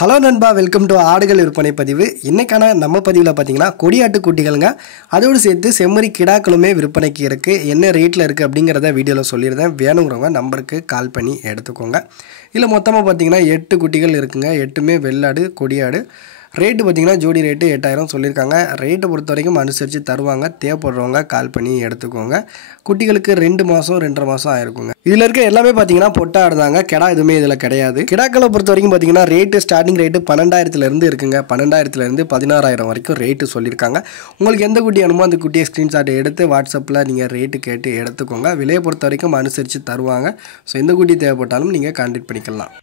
Hello நண்பா, welcome to ஆடுகள் விற்பனை பதிவு. இன்றைக்கான நம்ம பதிவில் பார்த்தீங்கன்னா கொடியாட்டு குட்டிகளுங்க, அதோடு சேர்த்து செம்மறி கிடாக்களுமே விற்பனைக்கு இருக்குது. என்ன ரேட்டில் இருக்குது அப்படிங்கிறத வீடியோவில் சொல்லியிருந்தேன். வேணுங்கிறவங்க நம்பருக்கு கால் பண்ணி எடுத்துக்கோங்க. இல்லை மொத்தமாக பார்த்தீங்கன்னா 8 குட்டிகள் இருக்குங்க. 8மே வெள்ளாடு கொடியாடு. ரேட்டு பார்த்தீங்கன்னா ஜோடி ரேட்டு 8000 சொல்லியிருக்காங்க. ரேட்டை பொறுத்த வரைக்கும் அனுசரித்து தருவாங்க. தேவைப்படுறவங்க கால் பண்ணி எடுத்துக்கோங்க. குட்டிகளுக்கு 2 மாதம் 2.5 மாதம் ஆயிருக்குங்க. இதில் இருக்க எல்லாமே பார்த்தீங்கன்னா பொட்டா ஆடுதாங்க. கிடா எதுவுமே இதில் கிடையாது. கிடாக்களை பொறுத்த வரைக்கும் பார்த்தீங்கன்னா ரேட்டு ஸ்டார்டிங் ரேட்டு 12,000 இருக்குங்க. 12,000 16,000 வரைக்கும் ரேட்டு சொல்லியிருக்காங்க. உங்களுக்கு எந்த குட்டி வேணுமோ அந்த குட்டியை ஸ்க்ரீன்ஷாட் எடுத்து வாட்ஸ்அப்பில் நீங்கள் ரேட்டு கேட்டு எடுத்துக்கோங்க. விலையை பொறுத்த வரைக்கும் அனுசரித்து தருவாங்க. ஸோ எந்த குட்டி தேவைப்பட்டாலும் நீங்கள் கான்டாக்ட் பண்ணிக்கலாம்.